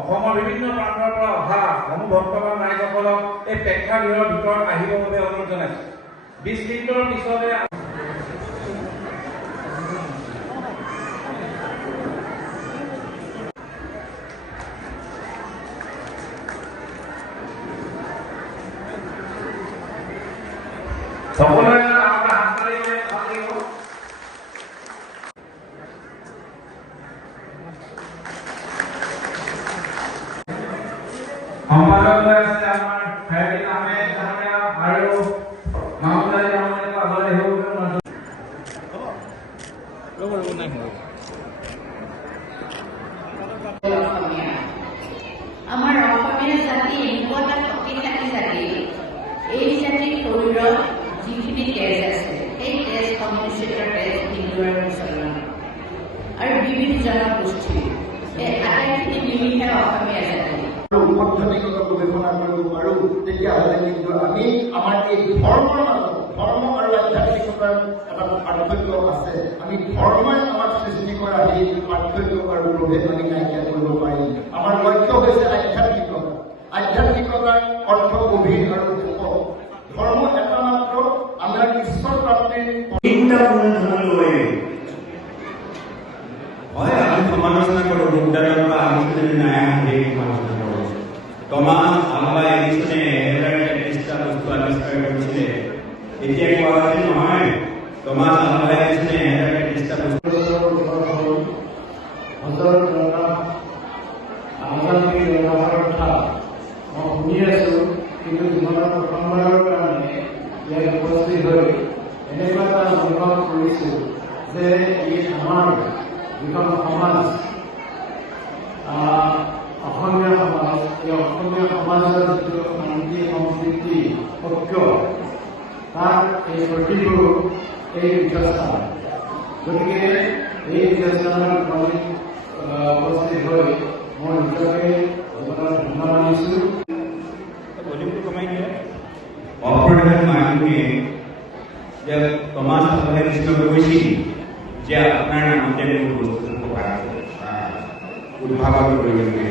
অসমৰ বিভিন্ন প্ৰান্তৰ পৰা অহা সমূহ ভক্তবান ৰাইজসকলক এই প্ৰেক্ষাগৃহৰ ভিতৰত আহিবৰ বাবে অনুৰোধ জনাইছোঁ। 20 মিনিটৰ পিছতে সকলোৱে আমাৰ হাততালিৰে ভাল লাগিব। সম্পাদক হৈ আছে আমাৰ ফাইজিল আহমেদ ডাঙৰীয়া আৰু মাহমুদ আলী ডাঙৰীয়াক আগলৈ আহিব আমাৰ অসমীয়া জাতি এনেকুৱা এটা শক্তিশালী জাতি, এই জাতিৰ শৰীৰত যিখিনি তেজ আছে সেই তেজ কমিউনিষ্টৰ তেজ হিন্দু আৰু মুছলমান আৰু বিভিন্ন জনগোষ্ঠী এই আটাইখিনি মিলিহে অসমীয়া জাতি। উদ্বোধনীগত গৱেষণা কৰিব পাৰোঁ, তেতিয়াহ'লে কিন্তু আমি আমাৰ এই ধৰ্মৰ মাজত ধৰ্ম আৰু আধ্যাত্মিকতাৰ এটা পাৰ্থক্য আছে। আমি ধৰ্মই আমাক সৃষ্টি কৰা সেই পাৰ্থক্য আৰু প্ৰভেদ আমি নাইকিয়া কৰিব পাৰিম। আমাৰ লক্ষ্য হৈছে আধ্যাত্মিকতা। আধ্যাত্মিকতাৰ অৰ্থ গভীৰ আৰু ওখ। ধৰ্ম এটা মাত্ৰ আমাৰ ঈশ্বৰ প্ৰাপ্তিৰ তিনিটা মূল ধৰ্ম লৈ হয় আমি সমালোচনা কৰোঁ, বুদ্ধাৰ পৰা আমি নাই সমালোচনা কৰোঁ। টমাছ আলভা এডিছনে 1033টা বস্তু আৱিষ্কাৰ কৰিছিলে। এতিয়া কোৱা হৈছে নহয়, টমাছ আলভা এডিছনে 1033টা বস্তু মই শুনি আছো, কিন্তু জীৱনৰ প্ৰথমবাৰৰ কাৰণে ইয়াত উপস্থিত হৈ এনেকুৱা এটা অনুভৱ কৰিছোঁ যে এই আমাৰ যিখন সমাজ, অসমীয়া সমাজ, এই অসমীয়া সমাজৰ যিটো শান্তি সম্প্ৰীতি সত্য, তাৰ এই প্ৰতিটো এই পীঠস্থান। গতিকে এই পীঠস্থানত মই উপস্থিত হৈ মই নিজকে জীৱনত ধন্য মানিছোঁ। অপ্ৰধান মানুহে যে টমাছ আলভা এডিছনে কৈছিল যে আপোনাৰ নামতে মোৰ বস্তু উদ্ভাৱন কৰিব।